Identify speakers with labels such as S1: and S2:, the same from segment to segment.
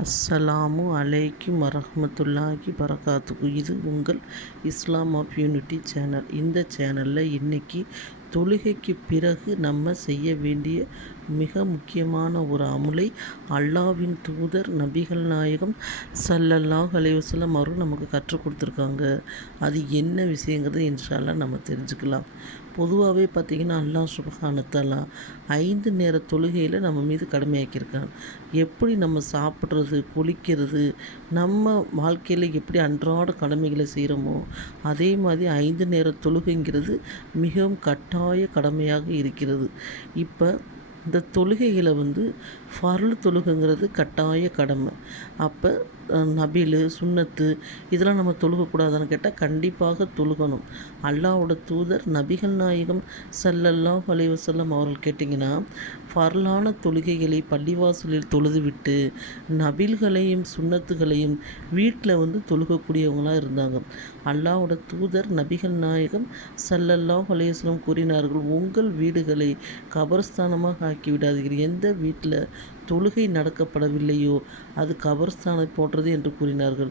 S1: அஸ்ஸலாமு அலைக்கும் வரஹ்மத்துல்லாஹி பரகாத்துக்கு இது உங்கள் இஸ்லாம் ஆஃப் யூனிட்டி சேனல். இந்த சேனலில் இன்றைக்கி தொழுகைக்கு பிறகு நம்ம செய்ய வேண்டிய மிக முக்கியமான ஒரு அமுலை. அல்லாவின் தூதர் நபிகள் நாயகம் சல்லல்லாஹ் அலைஹி அவர்கள் நமக்கு கற்றுக் கொடுத்துருக்காங்க. அது என்ன விஷயங்கிறது இன்ஷால்லா நம்ம தெரிஞ்சுக்கலாம். பொதுவாகவே பார்த்திங்கன்னா அல்லாஹ் சுபஹானத்தாலா ஐந்து நேர தொழுகையில் நம்ம மீது கடமையாக்கியிருக்கான். எப்படி நம்ம சாப்பிட்றது குளிக்கிறது நம்ம வாழ்க்கையில் எப்படி அன்றாட கடமைகளை செய்கிறோமோ அதே மாதிரி ஐந்து நேர தொழுகைங்கிறது மிகவும் கட்டாய கடமையாக இருக்கிறது. இப்போ இந்த தொழுகைகளை வந்து ஃபர்லு தொழுகைங்கிறது கட்டாய கடமை. அப்போ நபிலு சுண்ணத்து இதெல்லாம் நம்ம தொழுகக்கூடாதுன்னு கேட்டால் கண்டிப்பாக தொழுகணும். அல்லாவோட தூதர் நபிகள் நாயகம் சல்லல்லாஹ் அலைஹி அவர்கள் கேட்டிங்கன்னா பரலான தொழுகைகளை பள்ளிவாசலில் தொழுதுவிட்டு நபில்களையும் சுண்ணத்துகளையும் வீட்டில் வந்து தொழுகக்கூடியவங்களாக இருந்தாங்க. அல்லாவோட தூதர் நபிகள் நாயகம் சல்லல்லாஹ் அலைஹி கூறினார்கள் உங்கள் வீடுகளை கபரஸ்தானமாக ஆக்கி விடாதீர்கள் எந்த வீட்டில் தொழுகை நடக்கப்படவில்லையோ? அது கபர்ஸ்தானை போன்றது என்று கூறினார்கள்.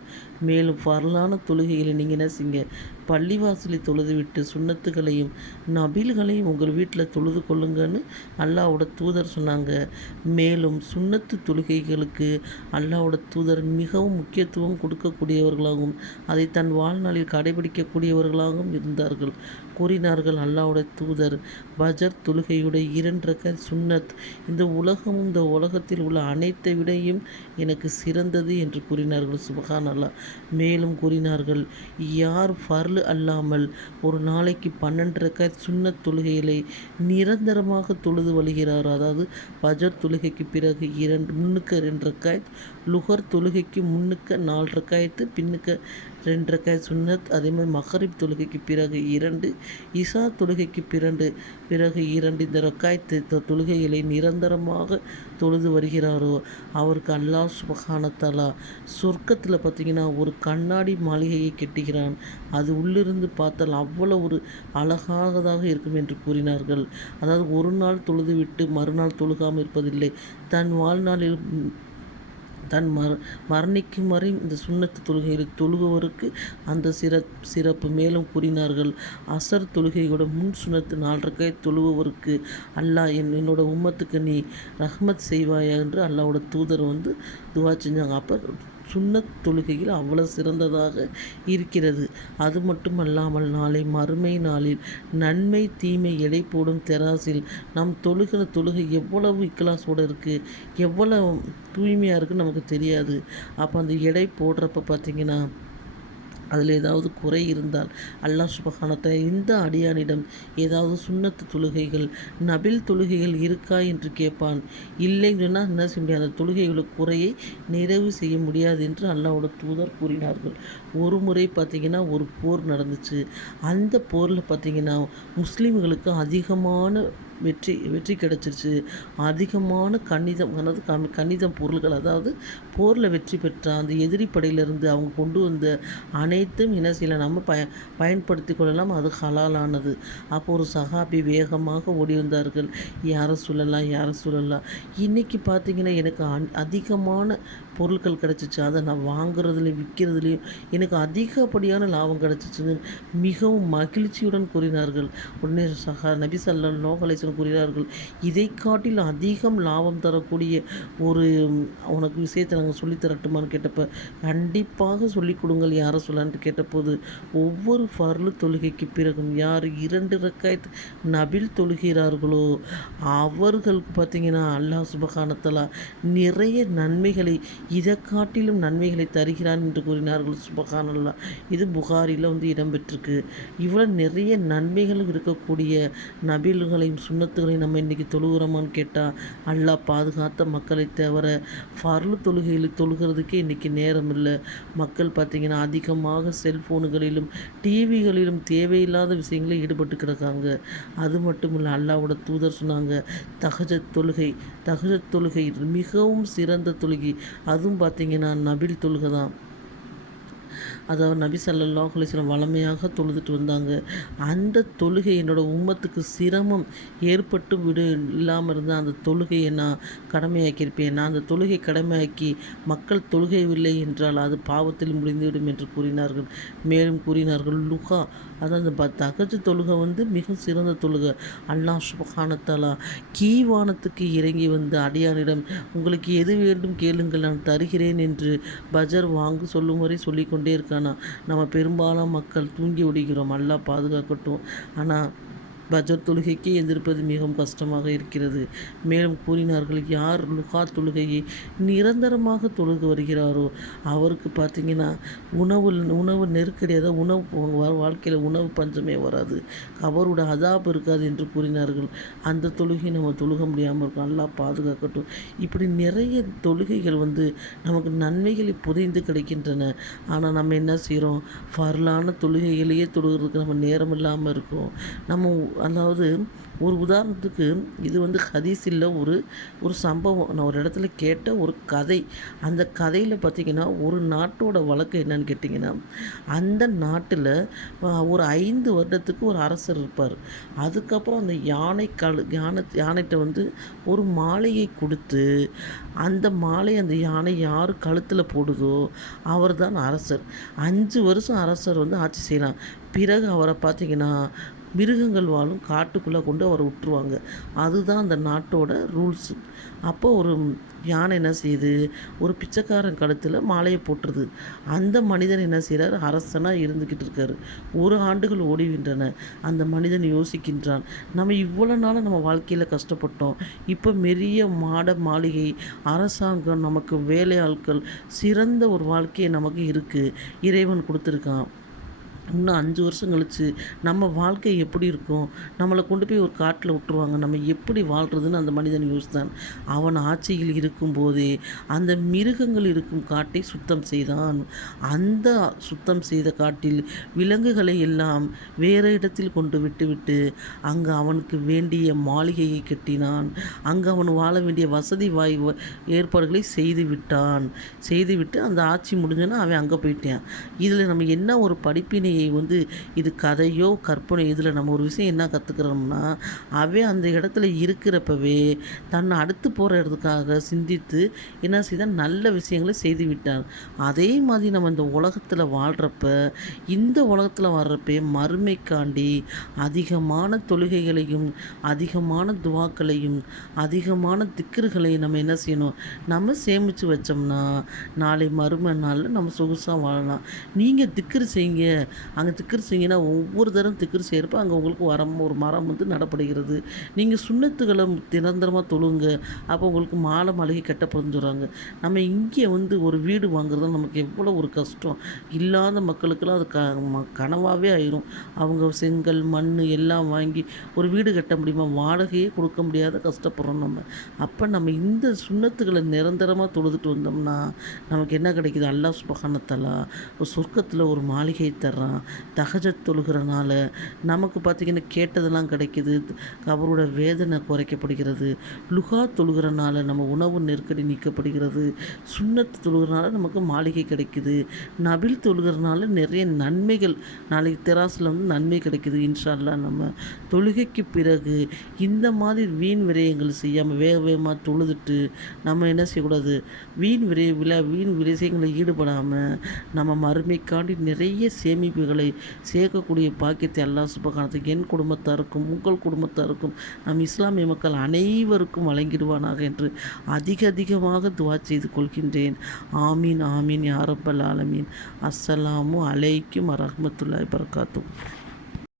S1: மேலும் வரலான தொழுகைகளை நீங்கள் என்ன செய்யுங்க? பள்ளிவாசலை தொழுதுவிட்டு சுண்ணத்துகளையும் நபில்களையும் உங்கள் வீட்டில் தொழுது கொள்ளுங்கன்னு அல்லாவோட தூதர் சொன்னாங்க. மேலும் சுண்ணத்து தொழுகைகளுக்கு அல்லாவோட தூதர் மிகவும் முக்கியத்துவம் கொடுக்கக்கூடியவர்களாகவும் அதை தன் வாழ்நாளில் கடைபிடிக்கக்கூடியவர்களாகவும் இருந்தார்கள். கூறினார்கள் அல்லாவுடைய தூதர். பஜர் தொழுகையுடைய இரண்டரக்க சுன்னத். இந்த உலகமும் இந்த உலகத்தில் உள்ள அனைத்தை விடையும் எனக்கு சிறந்தது என்று கூறினார்கள். சுபகான் அல்லா மேலும் கூறினார்கள் யார் ஃபர்ல் அல்லாமல் ஒரு நாளைக்கு பன்னெண்டு ரக்காய் சுன்னத் தொழுகையிலே நிரந்தரமாக தொழுது வருகிறாரோ அதாவது பஜர் தொழுகைக்கு பிறகு இரண்டு முன்னுக்கு ரெண்டு ரக்காய் லுகர் தொழுகைக்கு முன்னுக்கு நாலு ரக்காயத்து பின்னுக்கு ரெண்டு ரக்காய் சுன்னத் அதே மாதிரி மஹரிப் தொழுகைக்கு பிறகு இரண்டு இசா தொழுகைக்கு பிறண்டு பிறகு இரண்டு இந்த ரக்காயத்து தொழுகைகளை நிரந்தரமாக தொழுது வருகிறாரோ அவருக்கு அல்லாஹ் சுபகானத்தாலா சொர்க்கத்தில் பார்த்திங்கன்னா ஒரு கண்ணாடி மாளிகையை கெட்டுகிறான் அது உள்ளிருந்து பார்த்தால் அவ்வளோ ஒரு அழகாகதாக இருக்கும் என்று கூறினார்கள். அதாவது ஒரு நாள் தொழுது விட்டு மறுநாள் தொழுகாமல் இருப்பதில்லை. தன் வாழ்நாளில் தன் மர மரணிக்கும் வரை இந்த சுண்ணத்து தொழுகையில் தொழுகுவருக்கு அந்த சிற சிறப்பு மேலும் கூறினார்கள். அசர் தொழுகையோட முன் சுண்ணத்து நாலரைக்கை தொழுபவருக்கு அல்லாஹ் என் என்னோட உம்மத்துக்கு நீ ரஹ்மத் செய்வாயா என்று அல்லாவோட தூதர் வந்து துவா செஞ்சாங்க. அப்போ சுண்ணத் தொழுகையில் அவ்வளவு சிறந்ததாக இருக்கிறது. அது மட்டுமல்லாமல் நாளை மறுமை நாளில் நன்மை தீமை எடை போடும் தெராசில் நம் தொழுகிற தொழுகை எவ்வளவு இக்கலாசோடு இருக்குது எவ்வளவு தூய்மையாக இருக்குன்னு நமக்கு தெரியாது. அப்போ அந்த எடை போடுறப்ப பார்த்திங்கன்னா அதில் ஏதாவது குறை இருந்தால் அல்லாஹ் சுபஹானத்தை இந்த அடியானிடம் ஏதாவது சுண்ணத்து தொழுகைகள் நபில் தொழுகைகள் இருக்கா என்று கேட்பான். இல்லைன்னா என்ன செய்ய முடியாது அந்த தொழுகைகளுக்கு குறையை நிறைவு செய்ய முடியாது என்று அல்லாவோட தூதர் கூறினார்கள். ஒரு முறை பார்த்திங்கன்னா ஒரு போர் நடந்துச்சு. அந்த போரில் பார்த்திங்கன்னா முஸ்லீம்களுக்கு அதிகமான வெற்றி வெற்றி கிடச்சிருச்சு. அதிகமான கணிதம் அதாவது கம் கணிதம் பொருள்கள் அதாவது போரில் வெற்றி பெற்ற அந்த எதிரி படையிலிருந்து அவங்க கொண்டு வந்த அனைத்தும் என்ன செய்யலாம்? நம்ம பய பயன்படுத்தி கொள்ளலாம். அது ஹலாலானது. அப்போ ஒரு சஹாபி வேகமாக ஓடி வந்தார்கள். யாரை சொல்லலாம்? யாரை சொல்லலாம்? இன்றைக்கி பார்த்திங்கன்னா எனக்கு அதிகமான பொருட்கள் கிடச்சிச்சு. அதை நான் வாங்குறதுலையும் விற்கிறதுலையும் எனக்கு அதிகப்படியான லாபம் கிடச்சிச்சுன்னு மிகவும் மகிழ்ச்சியுடன் கூறினார்கள். உடனே சஹா நபி சல்லா லோகலேசன் கூறினார்கள் இதை காட்டில் அதிகம் லாபம் தரக்கூடிய ஒரு உனக்கு விஷயத்தை நாங்கள் சொல்லி தரட்டுமான்னு கேட்டப்ப கண்டிப்பாக சொல்லிக் கொடுங்கள் யாரை சொல்லலான்ட்டு கேட்டபோது ஒவ்வொரு ஃபர்லு தொழுகைக்கு பிறகும் யார் இரண்டு ரக்காயத் நபில் தொழுகிறார்களோ அவர்களுக்கு பார்த்திங்கன்னா அல்லாஹ் சுபகானத்தலா நிறைய நன்மைகளை இதை காட்டிலும் நன்மைகளை தருகிறான் என்று கூறினார்கள் சுபகானல்லா இது புகாரில் வந்து இடம்பெற்றிருக்கு. இவ்வளோ நிறைய நன்மைகள் இருக்கக்கூடிய நபில்களையும் சுண்ணத்துகளை நம்ம இன்றைக்கி தொழுகிறோமான்னு கேட்டால் அல்லாஹ் பாதுகாத்த மக்களை தவிர ஃபர்லு தொழுகையில் தொழுகிறதுக்கே இன்றைக்கி நேரம் இல்லை மக்கள் பார்த்திங்கன்னா அதிகமாக செல்ஃபோனுகளிலும் டிவிகளிலும் தேவையில்லாத விஷயங்களில் ஈடுபட்டு கிடக்காங்க. அது மட்டும் இல்லை அல்லாவோட தூதர் சொன்னாங்க தகஜத் தொழுகை தகஜத் தொழுகை மிகவும் சிறந்த தொழுகை. அதுவும் பார்த்திங்கன்னா நபில் தொழுகை தான். அதாவது நபி ஸல்லல்லாஹு அலிஸ்லாம் வளமையாக வழமையாக தொழுதுட்டு வந்தாங்க. அந்த தொழுகை என்னோட உம்மத்துக்கு சிரமம் ஏற்பட்டு விடு இல்லாமல் இருந்தால் அந்த தொழுகையை நான் கடமையாக்கியிருப்பேன். நான் அந்த தொழுகை கடமையாக்கி மக்கள் தொழுகையவில்லை என்றால் அது பாவத்தில் முடிந்துவிடும் என்று கூறினார்கள். மேலும் கூறினார்கள் லுகா அதாவது அந்த ப தகஜ தொழுகை வந்து மிக சிறந்த தொழுகை. அல்லாஹ் சுபகானத்தாலா கீவானத்துக்கு இறங்கி வந்து அடியானிடம் உங்களுக்கு எது வேண்டும் கேளுங்கள் நான் தருகிறேன் என்று பஜர் வாங்கு சொல்லும் வரை சொல்லிக்கொண்டே இருக்கானா. நம்ம பெரும்பாலான மக்கள் தூங்கி விடுகிறோம் அல்லா பாதுகாக்கட்டும். ஆனால் பஜர் தொழுகைக்கு எதிர்ப்பது மிகவும் கஷ்டமாக இருக்கிறது. மேலும் கூறினார்கள் யார் லுகா தொழுகையை நிரந்தரமாக தொழுகு வருகிறாரோ அவருக்கு பார்த்தீங்கன்னா உணவு உணவு நெருக்கடி அதாவது உணவு வாழ்க்கையில் உணவு பஞ்சமே வராது. அவரோட அதாப் இருக்காது என்று கூறினார்கள். அந்த தொழுகை நம்ம தொழுக முடியாமல் இருக்கும் நல்லா பாதுகாக்கட்டும். இப்படி நிறைய தொழுகைகள் வந்து நமக்கு நன்மைகளை புதைந்து கிடைக்கின்றன. ஆனால் நம்ம என்ன செய்கிறோம் ஃபர்லான தொழுகைகளையே தொழுகிறதுக்கு நம்ம நேரம் இல்லாமல் இருக்கோம். நம்ம அதாவது ஒரு உதாரணத்துக்கு இது வந்து ஹதீஸ் இல்லை ஒரு ஒரு சம்பவம். நான் ஒரு இடத்துல கேட்ட ஒரு கதை. அந்த கதையில் பார்த்திங்கன்னா ஒரு நாட்டோட வழக்கு என்னன்னு கேட்டிங்கன்னா அந்த நாட்டில் ஒரு ஐந்து வருடத்துக்கு ஒரு அரசர் இருப்பார். அதுக்கப்புறம் அந்த யானை கழு யானை யானைகிட்ட வந்து ஒரு மாலையை கொடுத்து அந்த மாலை அந்த யானை யார் கழுத்தில் போடுதோ அவர் தான் அரசர். அஞ்சு வருஷம் அரசர் வந்து ஆட்சி செய்யலாம் பிறகு அவரை பார்த்திங்கன்னா மிருகங்கள் வாழும் காட்டுக்குள்ளே கொண்டு அவரை விட்டுருவாங்க. அதுதான் அந்த நாட்டோட ரூல்ஸு. அப்போ ஒரு யானை என்ன செய்யுது? ஒரு பிச்சைக்காரன் கழுத்தில் மாலையை போட்டுருது. அந்த மனிதன் என்ன செய்கிறார் அரசனாக இருந்துக்கிட்டு இருக்காரு. ஒரு ஆண்டுகள் ஓடுகின்றன அந்த மனிதன் யோசிக்கின்றான் நம்ம இவ்வளோ நாள் நம்ம வாழ்க்கையில் கஷ்டப்பட்டோம். இப்போ மெரிய மாட மாளிகை அரசாங்கம் நமக்கு வேலையாட்கள் சிறந்த ஒரு வாழ்க்கையை நமக்கு இருக்குது இறைவன் கொடுத்துருக்கான். இன்னும் அஞ்சு வருஷம் கழித்து நம்ம வாழ்க்கை எப்படி இருக்கும்? நம்மளை கொண்டு போய் ஒரு காட்டில் விட்டுருவாங்க. நம்ம எப்படி வாழ்கிறதுன்னு அந்த மனிதன் யோசித்தான். அவன் ஆட்சியில் இருக்கும்போதே அந்த மிருகங்கள் இருக்கும் காட்டை சுத்தம் செய்தான். அந்த சுத்தம் செய்த காட்டில் விலங்குகளை எல்லாம் வேறு இடத்தில் கொண்டு விட்டுவிட்டு அங்கே அவனுக்கு வேண்டிய மாளிகையை கட்டினான். அங்கே அவன் வாழ வேண்டிய வசதி வாய் ஏற்பாடுகளை செய்து விட்டான். செய்துவிட்டு அந்த ஆட்சி முடிஞ்சோன்னா அவன் அங்கே போயிட்டான். இதில் நம்ம என்ன ஒரு படிப்பினை கற்பனையை வந்து இது கதையோ கற்பனை இதில் நம்ம ஒரு விஷயம் என்ன கற்றுக்கிறோம்னா அவன் அந்த இடத்துல இருக்கிறப்பவே தன்னை அடுத்து போகிற இடத்துக்காக சிந்தித்து என்ன செய்தால் நல்ல விஷயங்களை செய்து விட்டான். அதே மாதிரி நம்ம இந்த உலகத்தில் வாழ்கிறப்ப இந்த உலகத்தில் வர்றப்ப மறுமைக்காண்டி அதிகமான தொழுகைகளையும் அதிகமான துவாக்களையும் அதிகமான திக்கர்களையும் நம்ம என்ன செய்யணும்? நம்ம சேமித்து வச்சோம்னா நாளை மறுமை நாளில் நம்ம சொகுசாக வாழலாம். நீங்கள் திக்கர் செய்யுங்க. அங்கே திக்கர் செய்யினா ஒவ்வொரு தரம் திக்கர் செய்கிறப்ப அங்கே உங்களுக்கு வரம் ஒரு மரம் வந்து நடப்படுகிறது. நீங்கள் சுண்ணத்துகளை நிரந்தரமாக தொழுங்க. அப்போ உங்களுக்கு மாலை மாளிகை கட்ட சொல்கிறாங்க நம்ம இங்கே வந்து ஒரு வீடு வாங்குறது நமக்கு எவ்வளோ ஒரு கஷ்டம். இல்லாத மக்களுக்கெல்லாம் அது க கனவாகவே ஆயிரும். அவங்க செங்கல் மண் எல்லாம் வாங்கி ஒரு வீடு கட்ட முடியுமா? வாடகையே கொடுக்க முடியாத கஷ்டப்படுறோம் நம்ம. அப்போ நம்ம இந்த சுண்ணத்துகளை நிரந்தரமாக தொழுதுட்டு வந்தோம்னா நமக்கு என்ன கிடைக்குது? அல்லாஹ் சுபகானத்தலா ஒரு சொர்க்கத்தில் ஒரு மாளிகை தர்றான். தகஜத் தொழுகிறனால நமக்கு பார்த்திங்கன்னா கேட்டதெல்லாம் கிடைக்கிது அவரோட வேதனை குறைக்கப்படுகிறது லுகா தொழுகிறனால நம்ம உணவு நெருக்கடி நீக்கப்படுகிறது சுண்ணத்து தொழுகிறனால நமக்கு மாளிகை கிடைக்குது நபில் தொழுகிறனால நிறைய நன்மைகள் நாளைக்கு தெராசில் வந்து நன்மை கிடைக்குது இன்ஷால்லா நம்ம தொழுகைக்கு பிறகு இந்த மாதிரி வீண் விரயங்கள் செய்யாமல் வேக வேகமாக தொழுதுட்டு நம்ம என்ன செய்யக்கூடாது? வீண் விரைய விழா வீண் விரயங்களை ஈடுபடாமல் நம்ம மறுமைக்காண்டி நிறைய சேமிப்பு சேமிப்புகளை சேர்க்கக்கூடிய பாக்கியத்தை அல்லா சுபகானத்துக்கு என் குடும்பத்தாருக்கும் உங்கள் குடும்பத்தாருக்கும் நம் இஸ்லாமிய மக்கள் அனைவருக்கும் வழங்கிடுவானாக என்று அதிக அதிகமாக துவா செய்து கொள்கின்றேன். ஆமீன் ஆமீன் யாரப்பல் ஆலமீன். அஸ்ஸலாமு அலைக்கும் வரஹமத்துல்லாய் பரகாத்தும்